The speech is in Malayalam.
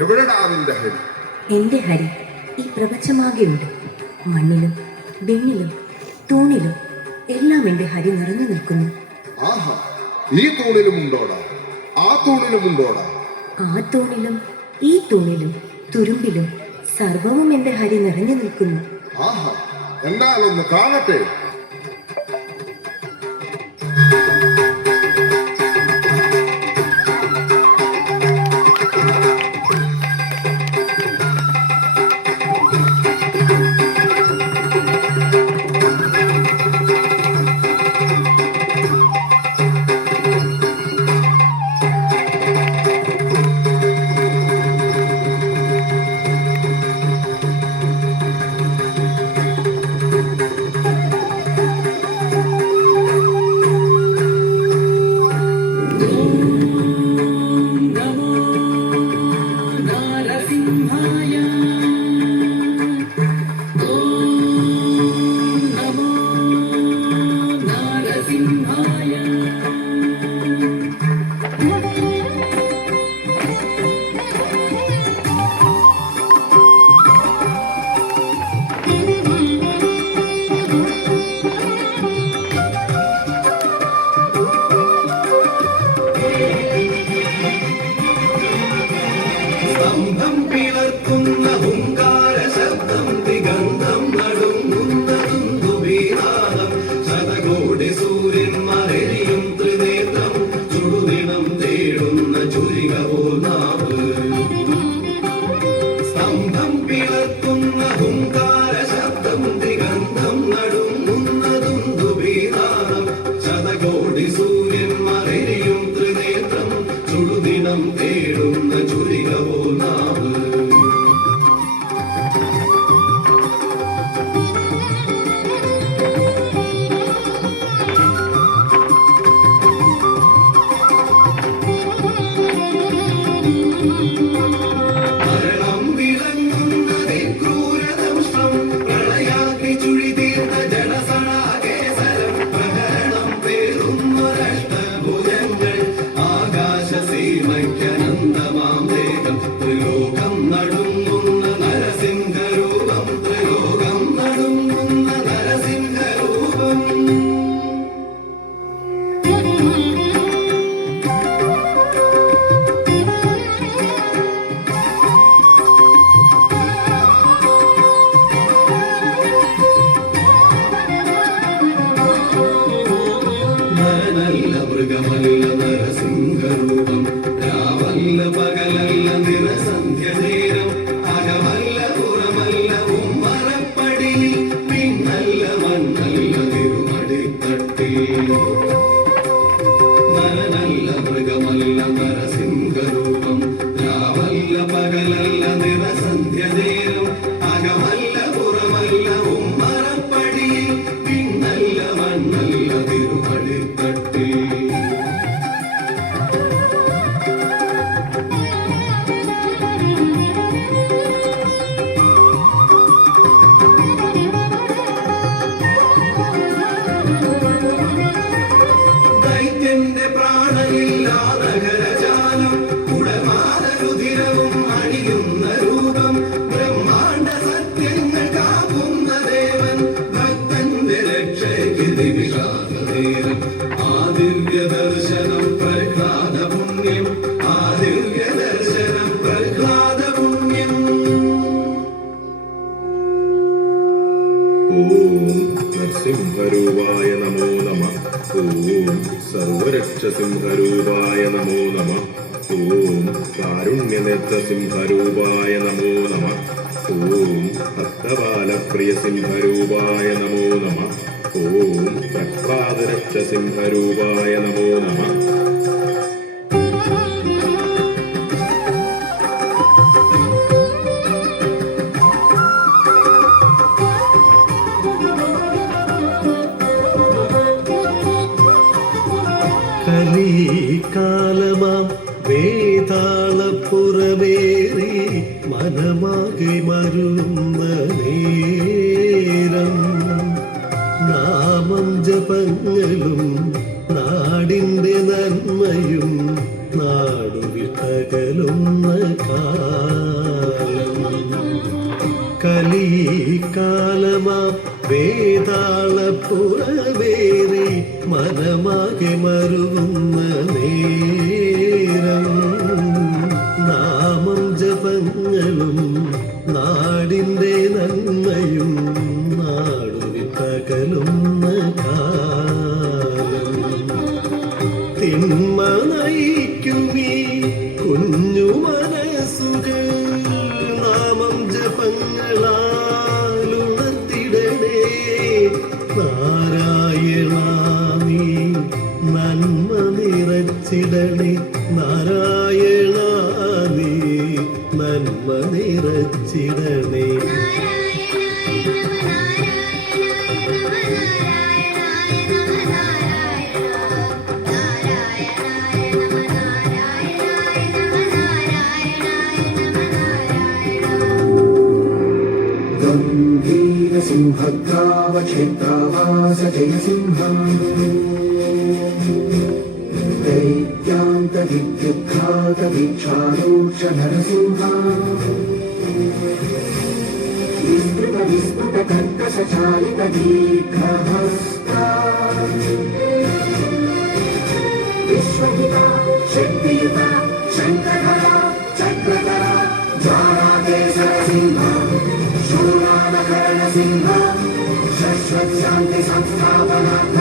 എവിടെടാ നിന്റെ ഹരി? എന്റെ ഹരി ഈ പ്രപഞ്ചമാകെയുണ്ട്. മണ്ണിലും വിണ്ണിലും തൂണിലും എല്ലാം എന്റെ ഹരി നിറഞ്ഞു നിൽക്കുന്നു. ആഹാ, ഈ തൂണിലും ഉണ്ടോടാ, ആ തൂണിലും ഉണ്ടോടാ? ആ തൂണിലും ഈ തൂണിലും തുരുമ്പിലും സർവവും എന്റെ ഹരി നിറഞ്ഞു നിൽക്കുന്നു. ആഹാ, എന്നാലൊന്ന് കാണട്ടെ. സിംഹരൂപായ നമോ നമഃ. ഓം സർവരക്ഷസിംഹരൂപായ നമോ നമഃ. ഓം കാരുണ്യനേത്രസിംഹരൂപായ നമോ നമഃ. ഓം ഭക്തബാലപ്രിയസിംഹരൂപായ നമോ നമഃ. ഓം പ്രഹ്ലാദരക്ഷസിംഹരൂപായ നമോ നമഃ. കലികാലമാം വേതാളപ്പുറമേറി മനമാകെ മരുന്ന നേരം നാമം ജപങ്ങളും നാടിൻ്റെ നന്മയും നാടുവിട്ടകലുന്ന കാലം കലികാലമാ വേതാളപ്പുറവേറി മനമാകെ മരുവുന്ന നേരം നാമം ജപങ്ങളും നാടിൻ്റെ നന്മയും നാടുവിട്ടകലുന്ന കാലം തിന്മ നയിക്കുമീ കുഞ്ഞു മനസ്സുകൾ നാമം ജപങ്ങളാലുണർത്തിടണേ നാരായണ നീ നന്മ നിറച്ചിടണേ നാരായണ നീ നന്മ നിറച്ചിടണേ सिंहग्रावक्षेत्रावास जय सिंह दैत्यान्त विद्युद्घात वीक्षारोक्ष नरसिंह विस्तृत विस्फुट कर्कश चालित दीर्घहस्ता विश्वहिता शक्तियुता शङ्खधरा चक्रधरा ज्वालाकेशर सिंह शूलानकरण सिंह शाश्वत शांति संस्थापनार्थ